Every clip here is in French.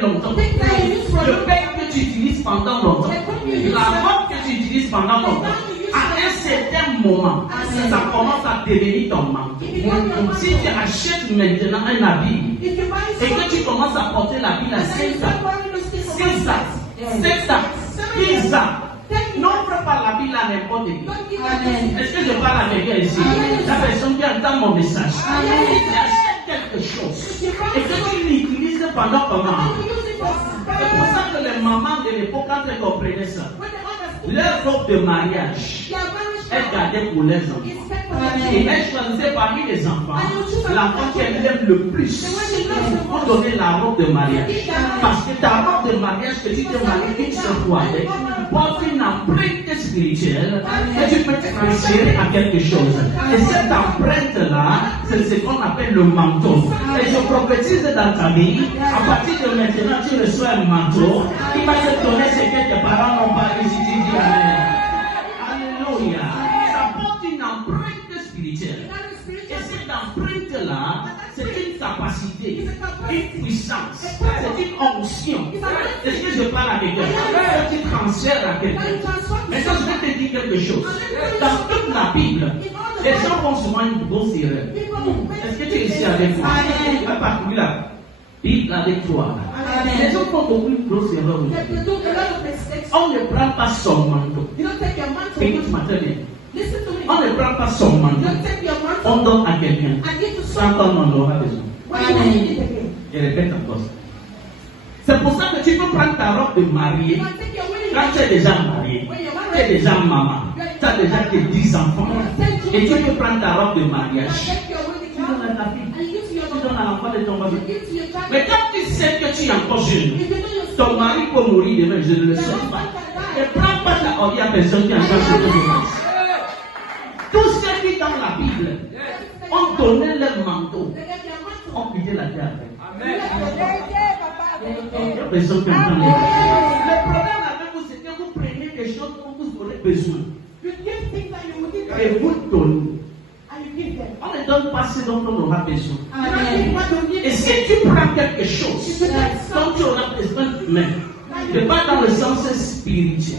longtemps. Le pain que tu utilises pendant longtemps. La robe que tu utilises pendant longtemps. À un certain moment, ça commence à devenir ton manteau. Si tu achètes maintenant un habit et que tu commences à porter l'habit à 5 ans, 7 ans, 10 ans, n'offre pas l'habit à n'importe qui. Est-ce que je parle avec elle ici? La personne qui entend mon message. Tu achètes quelque chose et que tu l'utilises pendant comment? C'est pour ça que les mamans de l'époque, quand elles comprenaient ça, leur robe de mariage, elles gardaient pour les enfants. Et elles choisissaient parmi les enfants l'enfant qu'elles aiment le plus pour donner la robe de mariage. Parce que ta robe de mariage que tu t'es marié une seule fois avec porte une empreinte spirituelle et tu peux te transférer à quelque chose. Et cette empreinte-là, c'est ce qu'on appelle le manteau. Et je prophétise dans ta vie, à partir de maintenant, tu reçois un manteau qui va te donner ce que tes parents n'ont pas réussi. Alléluia. Ça porte une empreinte spirituelle. Et cette empreinte-là, c'est une capacité, une puissance, c'est une onction. Est-ce que je parle à quelqu'un? Que tu transfères à quelqu'un. Maintenant, je vais te dire quelque chose. Dans toute la Bible, les gens font souvent une grosse erreur. Est-ce que tu es ici avec moi? Pas parcourir la Bible avec toi. Les gens font beaucoup de grosses erreurs. On ne prend pas son manteau. Écoute-moi très bien. On ne prend pas son manteau. On donne à quelqu'un. Sans qu'on en aura besoin. Je répète encore. C'est pour ça que tu peux prendre ta robe de mariée. Quand tu es déjà marié, tu es déjà maman, tu as déjà tes 10 enfants. Et tu peux prendre ta robe de mariage. Tu donnes à ta fille. Tu donnes à l'enfant de ton mari. Mais quand tu sais que tu es encore jeune, ton mari peut mourir demain, je ne le sais pas. Ne prends pas ta ordre à personne qui a encore ce que je pense. Tous ceux qui dans la Bible ont donné leur manteau, ont quitté la terre. Amen. Le problème avec vous, c'est que vous prenez des choses dont vous aurez besoin. Et vous donnez. On ne donne pas ce dont on aura besoin. Et si tu prends quelque chose dont tu auras besoin même, mais pas dans le sens spirituel.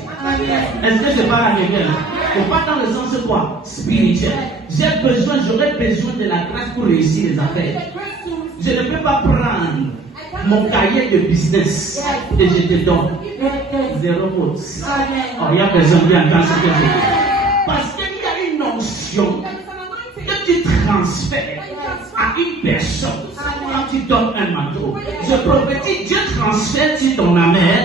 Est-ce que je parle à quelqu'un? Mais pas dans le sens quoi? Spirituel. J'aurais besoin de la grâce pour réussir les affaires. Je ne peux pas prendre mon cahier de business et je te donne zéro faute. Oh, il y a personne qui entend ce que je dis. Parce qu'il y a une notion que tu transfères à une personne quand tu donnes un manteau. Je prophétise, Dieu transfère sur ton amère